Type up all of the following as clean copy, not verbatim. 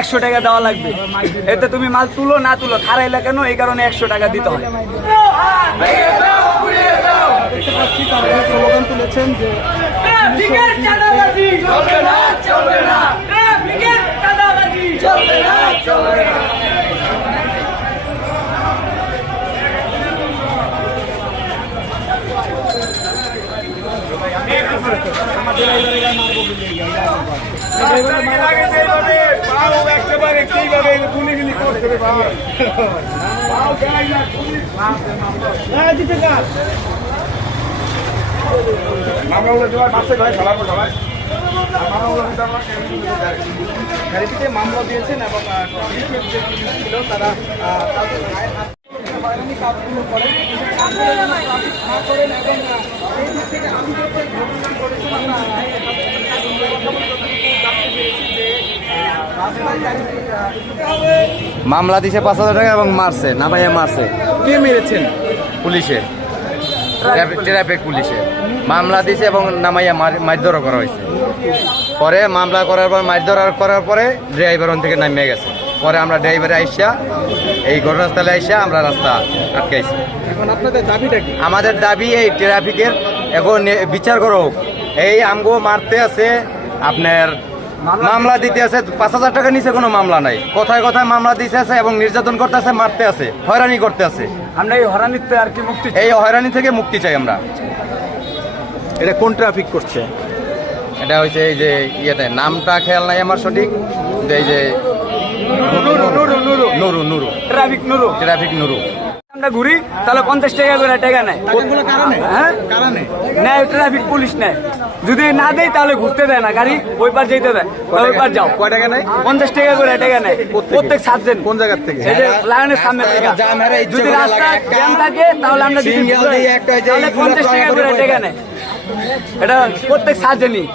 100 টাকা দেওয়া লাগবে। এতে তুমি মাল তুলো না তুলো খারাইলা কেন, এই কারণে 100 টাকা দিতে হয়। স্লোগান তুলেছেন যে গাড়িটিতে মামলা দিয়েছেন এবং ছিল তারা কাজগুলো করেন মামলা দিছে 5,000 টাকা এবং মারছে, না ভাইয়া মারছে। কে মেরেছেন? পুলিশে, ট্রাফিক পুলিশে মামলা দিছে এবং নামাইয়া মারধর করা হয়েছে। পরে মামলা করার পর মারধর করার পরে ড্রাইভার ওন থেকে নামিয়ে গেছে। পরে আমরা ড্রাইভারে আইসা এই ঘটনাস্থলে আইসা আমরা রাস্তা আটকাইছি। এখন আপনাদের দাবিটা কি? আমাদের দাবি এই ট্রাফিকের এখন বিচার করো। এই আমগো মারতে আছে, আপনার মামলা দিতে আছে, 5,000 টাকা নিচে কোনো মামলা নাই। কোথায় কোথায় মামলা দিতে আছে এবং নির্যাতন করতে আছে, মারতে আছে, হয়রানি করতে আছে। আমরা এই হয়রানিতে আর কি মুক্তি চাই। এই হয়রানি থেকে মুক্তি চাই আমরা। এটা কোন ট্রাফিক করছে? এটা হচ্ছে এই যে ইয়েতে নামটা খেয়াল নাই আমার সঠিক, এই যে নুরু নুরু ট্রাফিক নুরু। আমরা ঘুরি তাহলে 50 টাকা করে টাকা নেয়। হ্যাঁ নেয়, ট্রাফিক পুলিশ নেয়। যদি না দেয় তাহলে ঘুরতে দেয় না, গাড়ি ওই পার যেতে দেয়, ওই পার যাও। কয় টাকা নেয়? 50 টাকা করে টাকা নেয় প্রত্যেক 7 দিন। কোন জায়গার থেকে? এই যে লাইনের সামনে থেকে। যদি রাস্তা জ্যাম থাকে তাহলে আমরা তাহলে 50 টাকা করে টাকা নেয়। এটা প্রত্যেক 7 দিনই।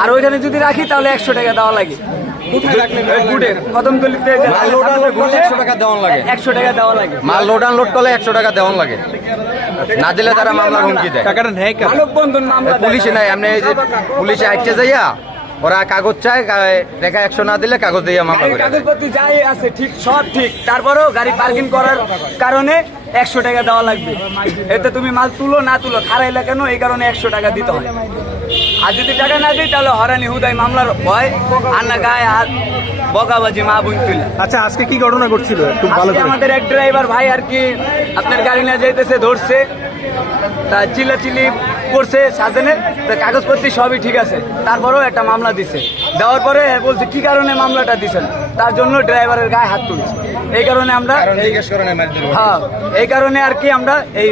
আর ওইখানে যদি রাখি তাহলে 100 টাকা দেওয়া লাগে। কদমতলিতে 100 টাকা দেওয়ান লাগে। 100 টাকা দেওয়া লাগে। মাল লোড আনলোড করলে 100 টাকা দেওয়ান লাগে। না দিলে তারা মামলার হুমকি দেয়। টাকাটা নেয় কেন? মানববন্ধন মামলা পুলিশে নাই, এমনি এই যে পুলিশে আইতে যাইয়া ওরা কাগজ চায়, টাকা 100 না দিলে কাগজ দিয়ে মামলা করে। কাগজপত্র যাই আছে ঠিক, সব ঠিক, তারপরেও গাড়ি পার্কিং করার কারণে 100 টাকা দেওয়া লাগবে। এতে তুমি মাল তুলো না তুলো খারাইলা কেন, এই কারণে 100 টাকা দিতে হয়। আর যদি টাকা না দিই তাহলে হরানি হুদাই মামলার ভয় আর না গায়ে হাত বকাবাজি মা বোন তুলে। আচ্ছা, আজকে কি ঘটনা ঘটছিল একটু ভালো করে? আমাদের এক ড্রাইভার ভাই আর কি আপনার গাড়ি নিয়ে যাইতেছে, ধরছে, তা চিল্লাচিল্লি করছে সাজেনে, তা কাগজপত্র সবই ঠিক আছে, তারপরেও একটা মামলা দিছে। দেওয়ার পরে বলছে কি কারণে মামলাটা দিছেন, তার জন্য ড্রাইভারের গায়ে হাত তুলছে। এই কারণে আমরা হ্যাঁ এই কারণে আর কি আমরা এই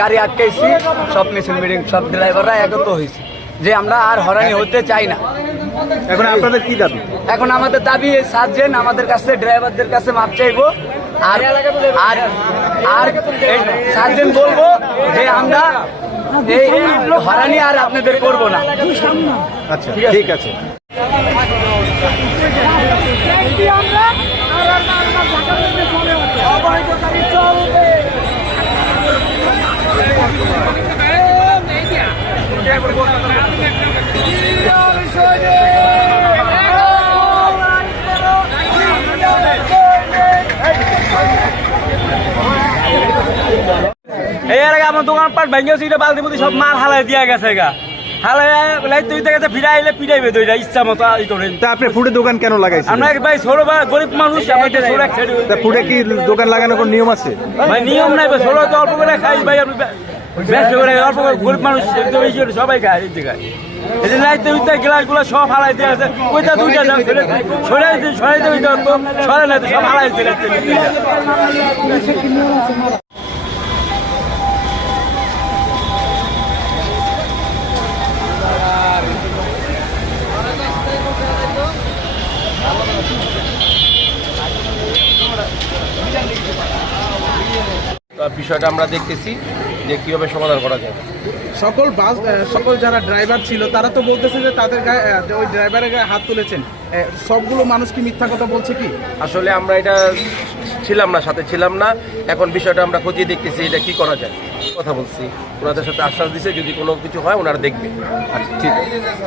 গাড়ি আটকাইছি। সব মিছিল মিটিং সব ড্রাইভাররা একত্র হয়েছে যে আমরা আর হয়রানি হতে চাই না। এখন আপনাদের কি দাবি? এখন আমাদের দাবি 7 জন আমাদের কাছে ড্রাইভারদের কাছে মাপ চাইবো। আর আর আর 7 জন বলবো যে আমরা এই হয়রানি আর আপনাদের করবো না। আচ্ছা, ঠিক আছে। এই আগে আমার দোকান পাট ভেঙে এটা বালতি মধ্যে সব মাল হালাই দিয়া গেছে গা, হালাই তুই গেছে ফিরে আইলে পিটাইবে তো ইচ্ছা মতো ই করেন। তা আপনি ফুডে দোকান কেন লাগাইছেন? আমরা ভাই ছোট ভাই গরিব মানুষ, আমাদের ছোট তা ফুডে কি দোকান লাগানোর কোনো নিয়ম আছে? ভাই নিয়ম নাই ভাই, ছোট অল্প করে খাই ভাই, আপনি বেশ করে অল্প গরিব মানুষ সবাই খায় এই জায়গায়। এই যে নাই তুই গ্লাস গুলো সব হালাই দিয়ে আছে, ওইটা দুইটা সরাই দেবে তো সরাই নাই তো সব হালাই দিয়ে বিষয়টা আমরা দেখতেছি যে কিভাবে সমাধান করা যায়। সকল যারা ড্রাইভার ছিল তারা তো বলতেছে যে তাদের গায়ে ওই ড্রাইভারের গায়ে হাত তুলেছেন। সবগুলো মানুষ কি মিথ্যা কথা বলছে কি? আসলে আমরা এটা ছিলাম না, সাথে ছিলাম না। এখন বিষয়টা আমরা খতিয়ে দেখতেছি এটা কি করা যায়। কথা বলছি, ওনাদের সাথে আশ্বাস দিছে যদি কোনো কিছু হয় ওনারা দেখবে। আচ্ছা, ঠিক আছে।